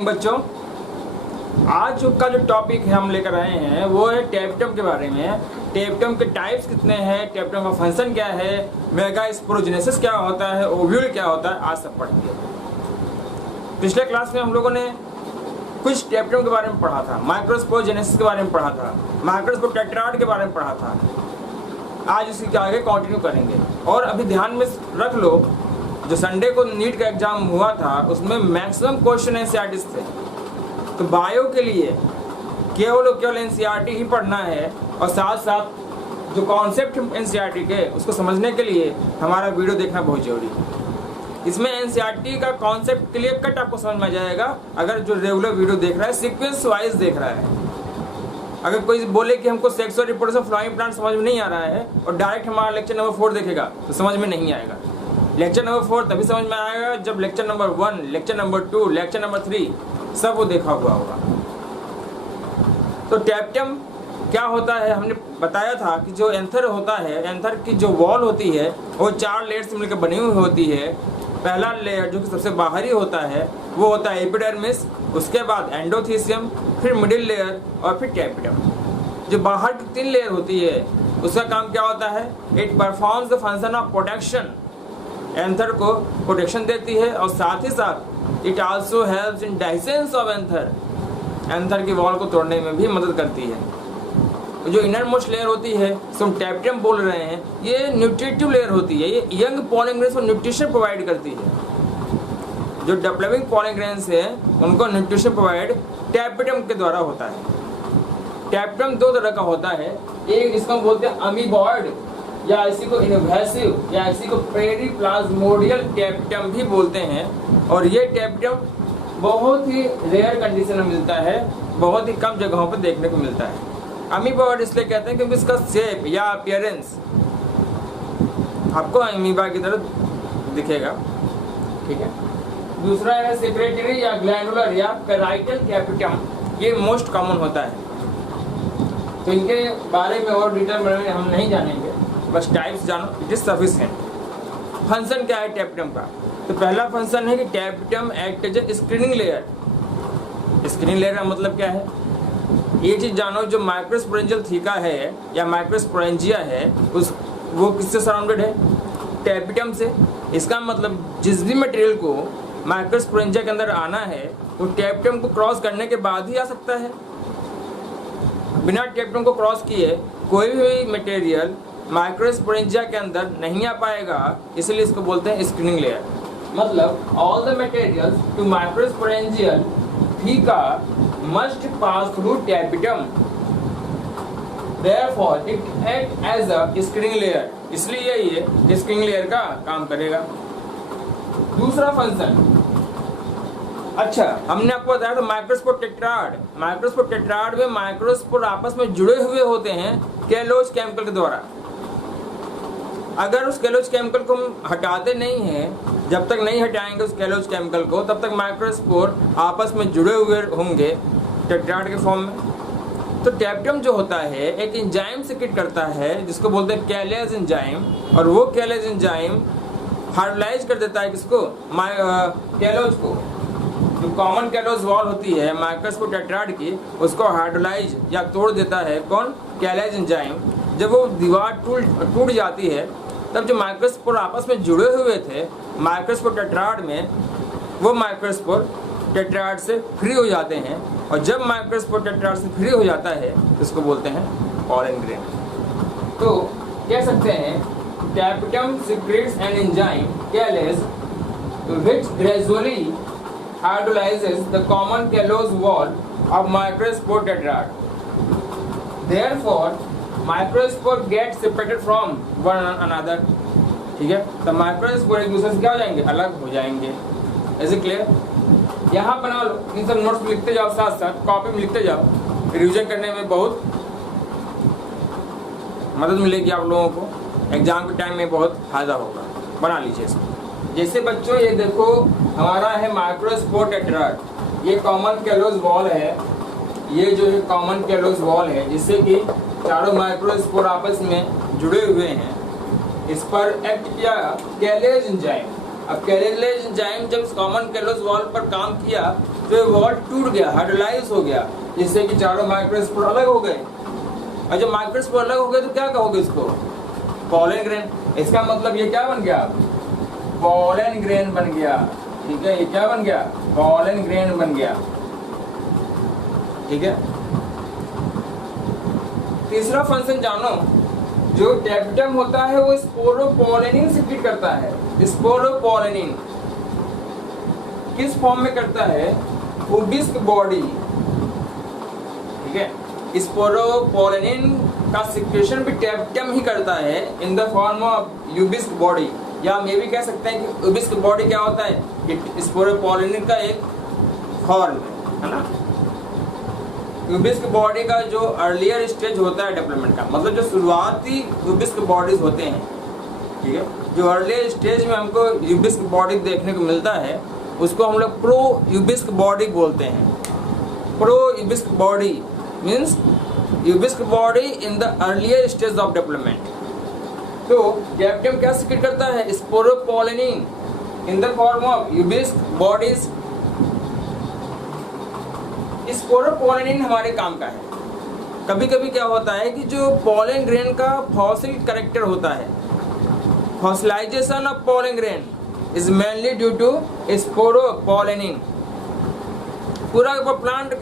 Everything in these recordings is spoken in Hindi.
बच्चों, आज का जो टॉपिक हम लेकर आए हैं वो है टेप्टम के बारे में। टेप्टम के टाइप्स कितने हैं, टेप्टम का फंक्शन क्या है, मेगास्पोरोजेनेसिस क्या होता है, ओव्यूल क्या होता है, आज सब पढ़ेंगे। पिछले क्लास में हम लोगों ने कुछ टेप्टम के बारे में पढ़ा था, माइक्रोस्पोरोजेनेसिस के बारे में पढ़ा था, माइक्रोस्पोर टेट्राड के बारे में पढ़ा था। आज इसके आगे कंटिन्यू करेंगे। और अभी ध्यान में रख लो, जो संडे को नीट का एग्जाम हुआ था उसमें मैक्सिमम क्वेश्चन एनसीईआरटी थे। तो बायो के लिए केवल एनसीईआरटी ही पढ़ना है और साथ साथ जो कॉन्सेप्ट एनसीईआरटी के उसको समझने के लिए हमारा वीडियो देखना बहुत जरूरी है। इसमें एनसीईआरटी का कॉन्सेप्ट क्लियर कट आपको समझ में आ जाएगा अगर जो रेगुलर वीडियो देख रहा है, सीक्वेंस वाइज देख रहा है। अगर कोई बोले कि हमको सेक्सुअल रिप्रोडक्शन फ्लाइंग प्लांट समझ में नहीं आ रहा है और डायरेक्ट हमारा लेक्चर नंबर 4 देखेगा तो समझ में नहीं आएगा। लेक्चर नंबर 4 तभी समझ में आएगा जब lecture number 1, lecture number 2, lecture number 3 सब वो देखा हुआ होगा। तो टेप्टम क्या होता है, हमने बताया था कि जो एंथर होता है, एंथर की जो वॉल होती है वो 4 लेयर से मिलकर बनी हुई होती है। पहला लेयर जो कि सबसे बाहरी होता है वो होता है एपिडर्मिस, उसके बाद एंडोथीसियम, फिर मिडिल लेयर और फिर टेप्टम। जो बाहर की 3 लेयर होती है उसका काम क्या होता है, it performs the function of protection. Anther को प्रोटेक्शन देती है और साथ ही साथ it also helps in dehiscence of anther, anther की वॉल को तोड़ने में भी मदद करती है। जो इनर मोस्ट लेयर होती है जिसे हम टेप्टम बोल रहे हैं, ये न्यूट्रिटिव लेयर होती है। ये यंग पॉलन ग्रेन्स को न्यूट्रिशन प्रोवाइड करती है। जो डेवलपिंग पॉलन ग्रेन्स है उनको न्यूट्रिशन प्रोवाइड टेप्टम के द्वारा होता है। टेप्टम 2 तरह का होता है, एक जिसको हम बोलते हैं अमीबॉइड या इसी को इनवेसिव या इसी को पेरिप्लाज्मोडियल टेप्टम भी बोलते हैं। और ये टेप्टम बहुत ही रेयर कंडीशन में मिलता है, बहुत ही कम जगहों पर देखने को मिलता है। अमीबॉइड इसलिए कहते हैं क्योंकि इसका शेप या अपीयरेंस आपको अमीबा की तरह दिखेगा। ठीक है। दूसरा है सेक्रेटरी या ग्लैंडुलर या पेराइटल कैपिटम, ये मोस्ट कॉमन होता है। तो इनके बारे में और डिटेल में हम नहीं जानेंगे, बस टाइप्स जानो, इट इज सफिशिएंट। फंक्शन क्या है टेप्टम का, तो पहला फंक्शन है कि tapetum act as a screening layer. Screening layer का मतलब क्या है, ये चीज जानो, जो माइक्रोस्पोरेंजियल थीका है या माइक्रोस्पोरेंजिया है उस वो किससे सराउंडेड है, टेप्टम से। इसका मतलब जिस भी मटेरियल को माइक्रोस्पोरेंजिया के अंदर आना है वो टेप्टम को क्रॉस करने के बाद ही आ सकता है। बिना टेप्टम को क्रॉस किए कोई भी मटेरियल माइक्रोस्पोरेंजिया के अंदर नहीं आ पाएगा, इसलिए इसको बोलते हैं स्क्रीनिंग लेयर। मतलब all the materials to microsporangial theca must pass through tapetum, therefore it act as a screening layer, इसलिए ये स्क्रीनिंग लेयर का काम करेगा। दूसरा फंक्शन, अच्छा हमने आपको बताया था माइक्रोस्पोर टेट्राड। माइक्रोस्पोर टेट्राड में माइक्रोस्पोर आपस में जुड़े हुए होते हैं कैलोज केमिकल के द्वारा। अगर उस कैलोज केमिकल को हम हटाते नहीं हैं, जब तक नहीं हटाएंगे उस कैलोज केमिकल को, तब तक माइक्रोस्पोर आपस में जुड़े हुए होंगे टेट्राड के फॉर्म में। तो टेप्टम जो होता है एक एंजाइम सिक्रेट करता है जिसको बोलते हैं कैलेज एंजाइम, और वो कैलेज एंजाइम हाइड्रोलाइज कर देता है किसको, कैलोज को। जो कॉमन कैलोज वॉल होती है माइक्रोस्पोर टेट्राड की, उसको हाइड्रोलाइज या तोड़ देता है कौन, कैलेज एंजाइम। जब वो दीवार टूट जाती है तब जो माइक्रोस्पोर आपस में जुड़े हुए थे माइक्रोस्पोर टेट्राड में, वो माइक्रोस्पोर टेट्राड से फ्री हो जाते हैं। और जब माइक्रोस्पोर टेट्राड से फ्री हो जाता है तो इसको बोलते हैं पॉलन ग्रेन। तो कह सकते हैं tapetum secretes an enzyme callase which gradually hydrolyzes the common callose wall of microspore tetrad. Therefore, microspore gets separated from one another. ठीक है, तो माइक्रोस्पोर एक दूसरे से क्या हो जाएंगे, अलग हो जाएंगे। ऐसे क्लियर? यहाँ बना लो, इन सब नोट्स में लिखते जाओ, साथ साथ कॉपी में लिखते जाओ, रिवीजन करने में बहुत मदद मिलेगी आप लोगों को, एग्जाम के टाइम में बहुत फायदा होगा। बना लीजिए इसको। जैसे बच्चों ये देखो हमारा है माइक्रोस्पोर टेट्राड, ये कॉमन कैलोज वॉल है, ये जो है कॉमन कैलोज वॉल है जिससे कि चारों माइक्रोस्पोर आपस में जुड़े हुए हैं। इस पर एक्ट किया कैलेज एंजाइम। अब कैलेज एंजाइम जब कॉमन कैलोज वॉल पर काम किया तो ये वॉल टूट गया, हाइड्रोलाइज हो गया, जिससे कि चारों माइक्रोस्पोर अलग हो गए। और जब माइक्रोस्पोर अलग हो गए तो क्या कहोगे इसको? Pollen grain. इसका मतलब ये क्या बन गया? पॉलन ग्रेन बन गया। ठीक है, ये क्या बन गया? पॉलन ग्रेन बन गया। ठीक है, तीसरा फंक्शन जानो, जो टेप्टम होता है वो स्पोरोपोलेनिन सिक्रीट करता है। स्पोरोपोलेनिन किस फॉर्म में करता है? उबिस्क बॉडी। ठीक है, स्पोरोपोलेनिन का सिक्रेशन भी टेप्टम ही करता है in the form of Ubisch body, या हम ये भी कह सकते हैं कि उबिस्क बॉडी क्या होता है? कि स्पोरोपोलेनिन का एक फॉर्म है ना। यूबिस्क बॉडी का जो अर्लियर स्टेज होता है डेवलपमेंट का, मतलब जो शुरुआती यूबिस्क बॉडीज होते हैं, ठीक है, जो अर्लियर स्टेज में हमको यूबिस्क बॉडी देखने को मिलता है उसको हम लोग प्रो यूबिस्क बॉडी बोलते हैं। Pro Ubisch body means Ubisch body in the earlier stage of development. तो टेप्टम क्या सिक्रीट करता है? Sporopollenin in the form of Ubisch bodies. Sporopollenin हमारे काम का है। कभी कभी क्या होता है कि जो पोलन ग्रेन का फॉसिल कैरेक्टर होता है, fossilisation of pollen grain is mainly due to sporopollenin. पूरा प्लांट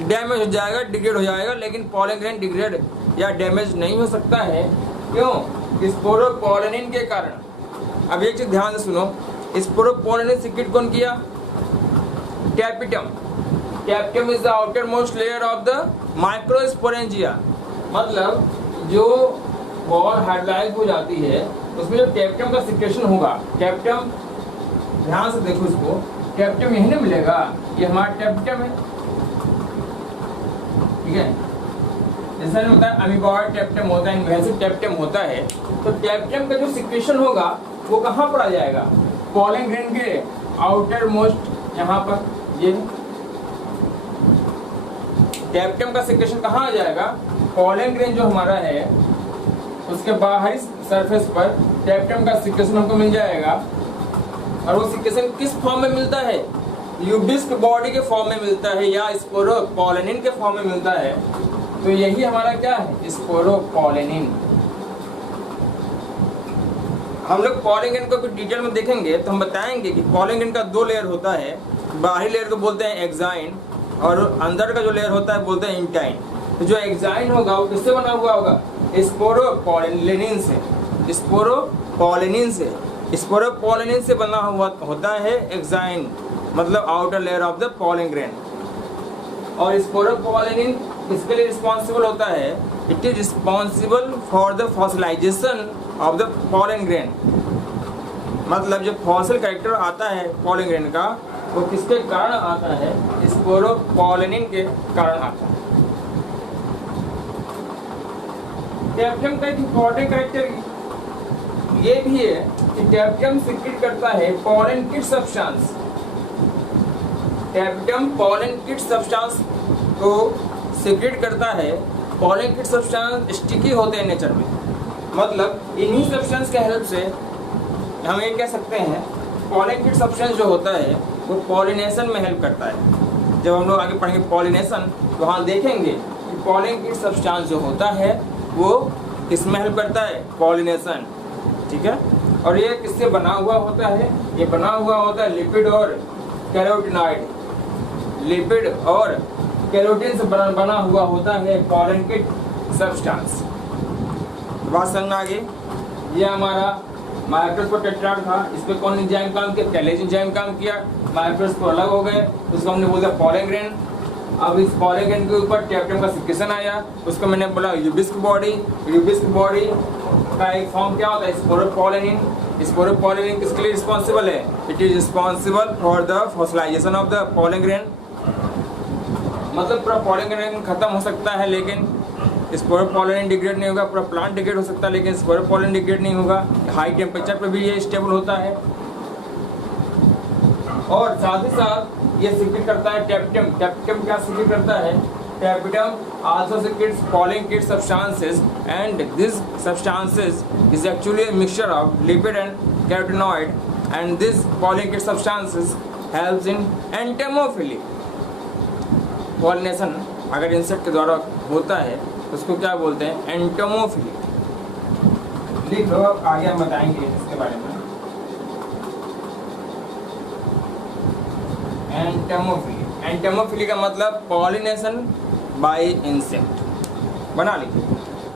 डैमेज हो जाएगा, डिग्रेड हो जाएगा, लेकिन पोलन ग्रेन डिग्रेड या डैमेज नहीं हो सकता है। क्यों? स्पोरोपोलेनिन के कारण। अब एक चीज ध्यान से सुनो, स्पोरोपोलेनिन सिक्रीट कौन किया? टेप्टम। टेप्टम is the outer most layer of the microsporangia. मतलब जो बॉल हाइड्रोलाइज हो जाती है उसमें जो टेप्टम का सिक्रेशन होगा, टेप्टम, ध्यान से देखो इसको, टेप्टम यही ना मिलेगा, ये हमारा टेप्टम है। ठीक है, जैसा नहीं होता है अमीबॉइड टेप्टम होता है, इन्वेसिव टेप्टम होता है, तो टेप्टम का जो सिक्रेशन होगा वो कहाँ पर आ जाएगा? पोलन ग्रेन के आउटर मोस्ट यहाँ पर। ये टेप्टम का सिक्रेशन कहाँ आ जाएगा? पोलन ग्रेन जो हमारा है उसके बाहरी सरफेस पर टेप्टम का सिक्रेशन हमको मिल जाएगा। और वो सिक्रेशन किस फॉर्म में मिलता है? यूबिस्क बॉडी के फॉर्म में मिलता है या स्पोरोपोलेनिन के फॉर्म में मिलता है। तो यही हमारा क्या है? स्पोरोपोलेनिन। हम लोग पोलन ग्रेन को कुछ डिटेल में देखेंगे तो हम बताएंगे कि पोलन ग्रेन का दो लेयर होता है। बाहरी लेयर को बोलते हैं एक्साइन और अंदर का जो लेयर होता है बोलते हैं इंटाइन। तो जो एक्साइन होगा वो किससे बना हुआ होगा? स्पोरोपोलेनिन से। स्पोरोपोलेनिन से, स्पोरोपोलेनिन से बना हुआ होता है एक्साइन, मतलब outer layer of the pollen grain. और स्पोरोपोलेनिन किसके लिए रिस्पॉन्सिबल होता है? It is responsible for the fossilisation of the pollen grain. मतलब जो फॉसिल कैरेक्टर आता है पोलन ग्रेन का वो किसके कारण आता है? स्पोरोपोलेनिन के कारण आता है। टेप्टम का एक इम्पोर्टेंट कैरेक्टर ये भी है कि टेप्टम सिक्रीट करता है pollen kit substance. टेप्टम pollen kit substance को सिक्रीट करता है। पोलन किट सब्सटेंस स्टिकी होते हैं नेचर में, मतलब इन्हीं सब्सटेंस के हेल्प से हम ये कह सकते हैं पोलन किट सब्सटेंस जो होता है वो पॉलिनेशन में हेल्प करता है। जब हम लोग आगे पढ़ेंगे पॉलिनेशन तो वहाँ देखेंगे कि पोलन किट सब्सटेंस जो होता है वो किसमें हेल्प करता है? पॉलिनेशन। ठीक है, और ये किससे बना हुआ होता है? ये बना हुआ होता है लिपिड और कैरोटिनॉइड। लिपिड और कैरोटीन से बना हुआ होता है पोलन किट सब्सटेंस। बात समझ में आ गई? ये हमारा माइक्रोस्पोर टेट्राड था, इस पे कौन एंजाइम काम किया? कैलेज एंजाइम काम किया। माइक्रोस्पोर अलग हो गए, उसको हमने बोला पोलन ग्रेन। अब इस पोलन ग्रेन के ऊपर टेप्टम का सिक्रेशन आया, उसको मैंने बोला यूबिस्क बॉडी। यूबिस्क बॉडी का एक फॉर्म क्या होता है? स्पोरोपोलेनिन। स्पोरोपोलेनिन किसके लिए रिस्पॉन्सिबल है? It is responsible for the fossilisation of the pollen grain. मतलब पूरा पोलन ग्रेन खत्म हो सकता है लेकिन स्पोरोपोलेनिन डिग्रेड नहीं होगा। पूरा प्लांट डिग्रेड हो सकता है लेकिन स्पोरोपोलेनिन डिग्रेड नहीं होगा। हाई टेम्परेचर पे भी ये स्टेबल होता है। और साथ ही साथ ये सिक्रीट करता है टेप्टम। टेप्टम क्या सिक्रीट करता है? टेप्टम also secretes pollen kit substances and this substances is actually a mixture of lipid and carotenoid and this polen kit substances helps in entomophily. Pollination अगर इंसेक्ट के द्वारा होता है तो उसको क्या बोलते हैं? एंटोमोफिली। लिख लो, आगे हम बताएंगे इसके बारे में। एंटोमोफिली, एंटोमोफिली का मतलब पॉलिनेशन बाय इंसेक्ट। बना लीजिए।